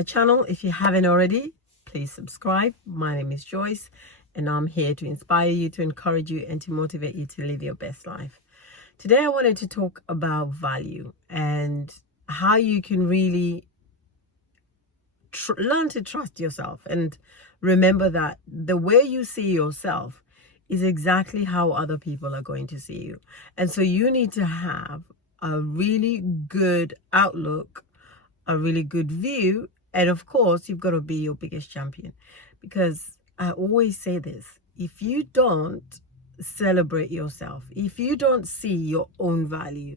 my channel. If you haven't already, please subscribe. My name is Joyce, and I'm here to inspire you, to encourage you, and to motivate you to live your best life. Today I wanted to talk about value and how you can really learn to trust yourself, and remember that the way you see yourself is exactly how other people are going to see you. And so you need to have a really good outlook, a really good view, and of course you've got to be your biggest champion, because I always say this: if you don't celebrate yourself, if you don't see your own value,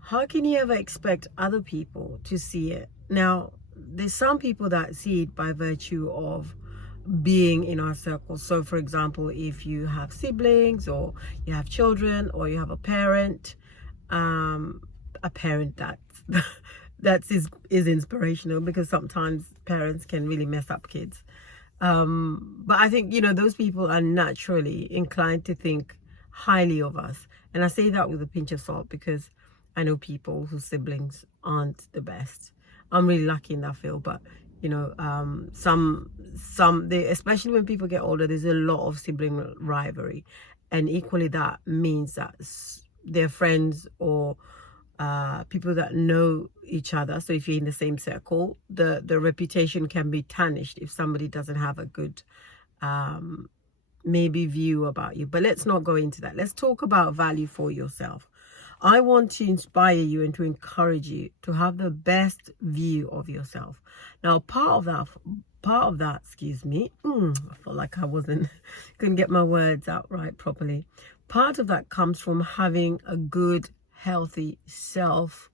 how can you ever expect other people to see it? Now, there's some people that see it by virtue of being in our circle. So for example, if you have siblings, or you have children, or you have a parent that is inspirational, because sometimes parents can really mess up kids. But I think, those people are naturally inclined to think highly of us. And I say that with a pinch of salt, because I know people whose siblings aren't the best. I'm really lucky in that field, but especially when people get older, there's a lot of sibling rivalry, and equally that means that their friends or people that know each other, so if you're in the same circle, the reputation can be tarnished if somebody doesn't have a good maybe view about you. But let's not go into that. Let's talk about value for yourself. I want to inspire you and to encourage you to have the best view of yourself. Now, part of that, excuse me, I felt like I couldn't get my words out right properly. Part of that comes from having a good, healthy self-esteem,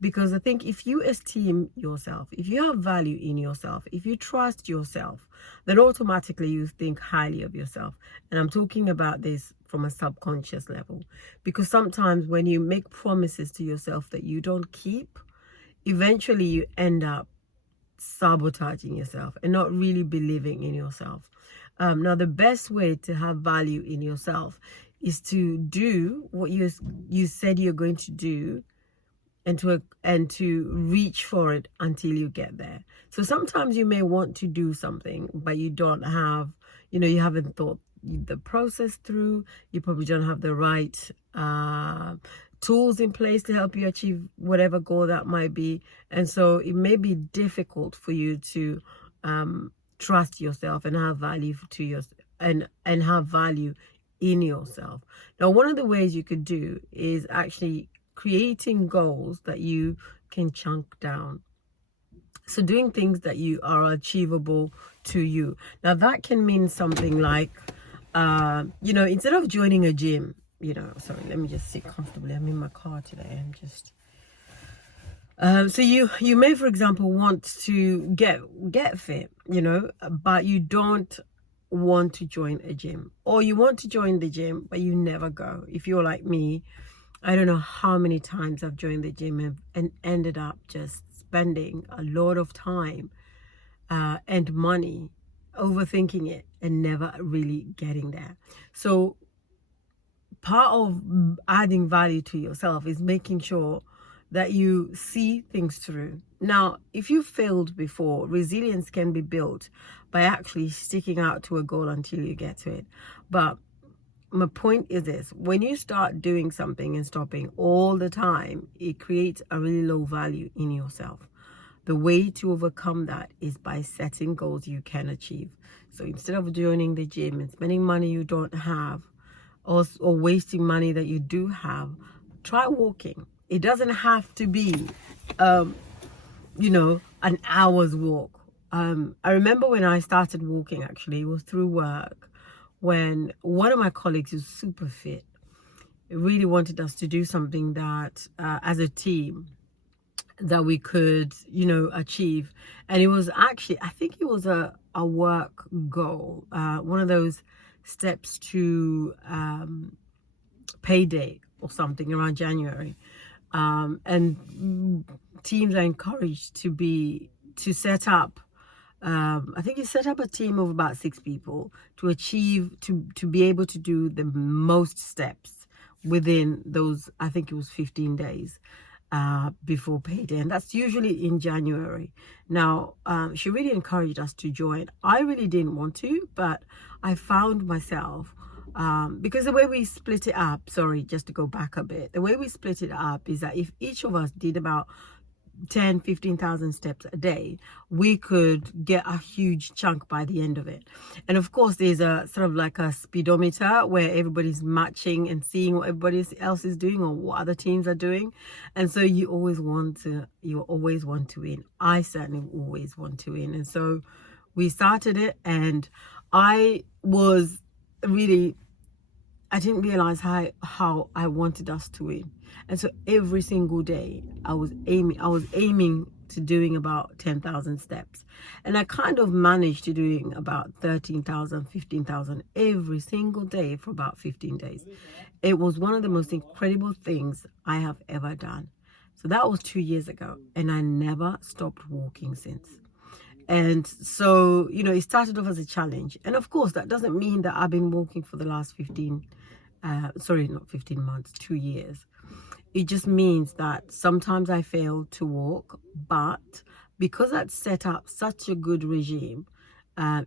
because I think if you esteem yourself, if you have value in yourself, if you trust yourself, then automatically you think highly of yourself. And I'm talking about this from a subconscious level, because sometimes when you make promises to yourself that you don't keep, eventually you end up sabotaging yourself and not really believing in yourself. Now, the best way to have value in yourself is to do what you said you're going to do, and to reach for it until you get there. So sometimes you may want to do something, but you don't have, you haven't thought the process through. You probably don't have the right tools in place to help you achieve whatever goal that might be. And so it may be difficult for you to trust yourself and have value to yourself, and have value in yourself. Now, one of the ways you could do is actually creating goals that you can chunk down. So doing things that you are achievable to you. Now, that can mean something like, instead of joining a gym, sorry, let me just sit comfortably. I'm in my car today. I'm just, so you may, for example, want to get fit, but you don't want to join a gym, or you want to join the gym, but you never go. If you're like me, I don't know how many times I've joined the gym and ended up just spending a lot of time and money overthinking it and never really getting there. So part of adding value to yourself is making sure that you see things through. Now, if you failed before, resilience can be built by actually sticking out to a goal until you get to it. But my point is this: when you start doing something and stopping all the time, it creates a really low value in yourself. The way to overcome that is by setting goals you can achieve. So instead of joining the gym and spending money you don't have, or wasting money that you do have, try walking. It doesn't have to be, an hour's walk. I remember when I started walking, actually, it was through work, when one of my colleagues who's super fit really wanted us to do something that as a team that we could achieve. And it was actually, I think it was a work goal, one of those steps to payday or something around January. And teams are encouraged to set up, I think you set up a team of about 6 people to be able to do the most steps within those, I think it was 15 days. before payday, and that's usually in January. Now, she really encouraged us to join. I really didn't want to, but I found myself, because the way we split it up, sorry, just to go back a bit, the way we split it up is that if each of us did about 10-15,000 steps a day, we could get a huge chunk by the end of it. And of course, there's a sort of like a speedometer where everybody's matching and seeing what everybody else is doing or what other teams are doing. And so you always want to win. I certainly always want to win. And so we started it, and I didn't realize how I wanted us to win. And so every single day I was aiming to doing about 10,000 steps. And I kind of managed to doing about 13,000, 15,000 every single day for about 15 days. It was one of the most incredible things I have ever done. So that was 2 years ago, and I never stopped walking since. And so, it started off as a challenge. And of course, that doesn't mean that I've been walking for the last 2 years. It just means that sometimes I fail to walk, but because I'd set up such a good regime,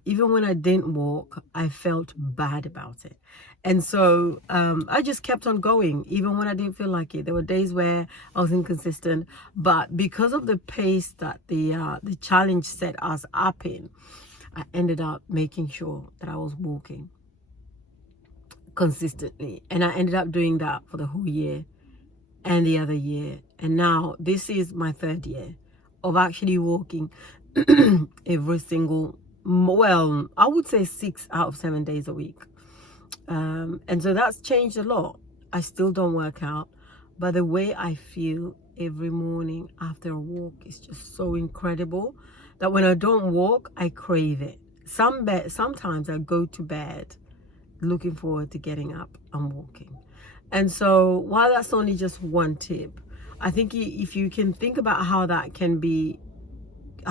even when I didn't walk, I felt bad about it. And so I just kept on going, even when I didn't feel like it. There were days where I was inconsistent, but because of the pace that the challenge set us up in, I ended up making sure that I was walking consistently. And I ended up doing that for the whole year and the other year. And now this is my 3rd year of actually walking every single, well, I would say 6 out of 7 days a week. And so that's changed a lot. I still don't work out, but the way I feel every morning after a walk is just so incredible that when I don't walk, I crave it. Sometimes I go to bed looking forward to getting up and walking. And so while that's only just one tip, I think if you can think about how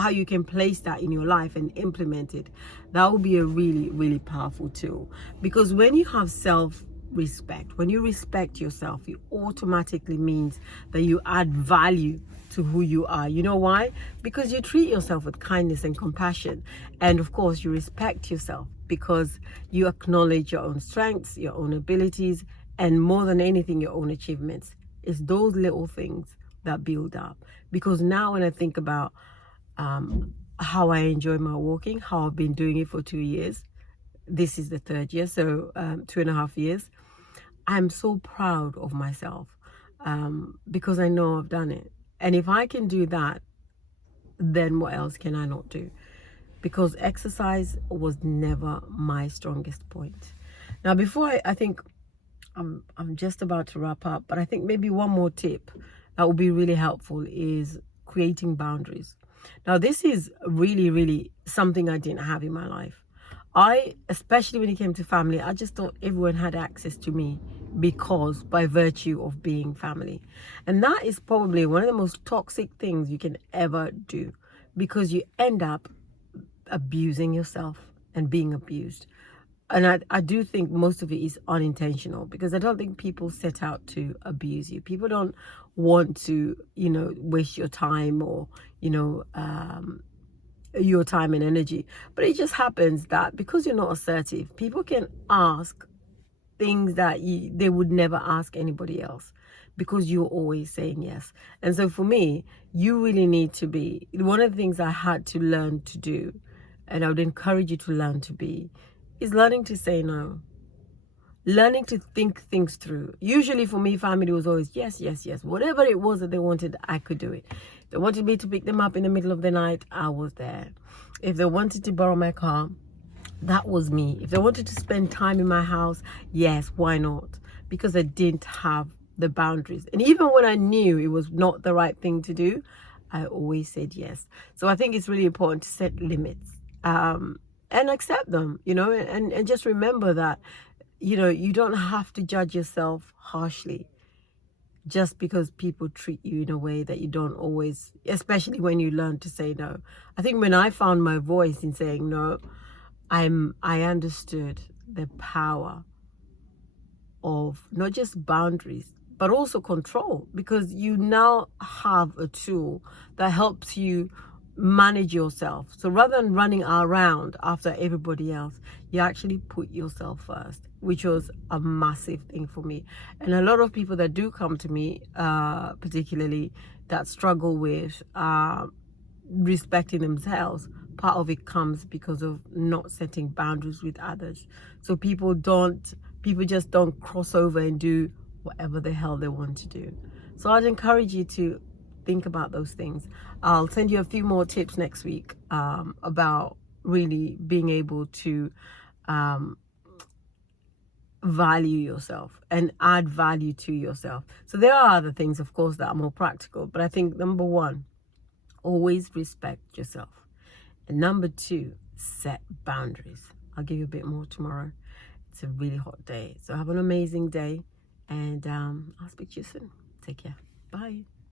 you can place that in your life and implement it, that will be a really, really powerful tool. Because when you have self-respect, when you respect yourself, it automatically means that you add value to who you are. You know why? Because you treat yourself with kindness and compassion. And of course, you respect yourself because you acknowledge your own strengths, your own abilities, and more than anything, your own achievements. It's those little things that build up. Because now when I think about how I enjoy my walking, how I've been doing it for 2 years, this is the 3rd year, so 2.5 years, I'm so proud of myself because I know I've done it. And if I can do that, then what else can I not do? Because exercise was never my strongest point. Now, before I think I'm just about to wrap up, but I think maybe one more tip that would be really helpful is creating boundaries. Now, this is really, really something I didn't have in my life. Especially when it came to family, I just thought everyone had access to me because by virtue of being family. And that is probably one of the most toxic things you can ever do, because you end up abusing yourself and being abused. And I do think most of it is unintentional, because I don't think people set out to abuse you. People don't want to, waste your time or, your time and energy. But it just happens that because you're not assertive, people can ask things that they would never ask anybody else, because you're always saying yes. And so for me, you really need to be, one of the things I had to learn to do, and I would encourage you to learn to be, is learning to say no. Learning to think things through. Usually for me, family was always yes, yes, yes. Whatever it was that they wanted, I could do it. If they wanted me to pick them up in the middle of the night, I was there. If they wanted to borrow my car, that was me. If they wanted to spend time in my house, yes, why not? Because I didn't have the boundaries. And even when I knew it was not the right thing to do, I always said yes. So I think it's really important to set limits. And accept them, and just remember that, you don't have to judge yourself harshly just because people treat you in a way that you don't always, especially when you learn to say no. I think when I found my voice in saying no, I understood the power of not just boundaries, but also control, because you now have a tool that helps you manage yourself. So rather than running around after everybody else, you actually put yourself first, which was a massive thing for me. And a lot of people that do come to me, particularly that struggle with respecting themselves, part of it comes because of not setting boundaries with others. So people just don't cross over and do whatever the hell they want to do. So I'd encourage you to think about those things. I'll send you a few more tips next week about really being able to value yourself and add value to yourself. So there are other things, of course, that are more practical, but I think number one, always respect yourself. And number two, set boundaries. I'll give you a bit more tomorrow. It's a really hot day. So have an amazing day, and I'll speak to you soon. Take care. Bye.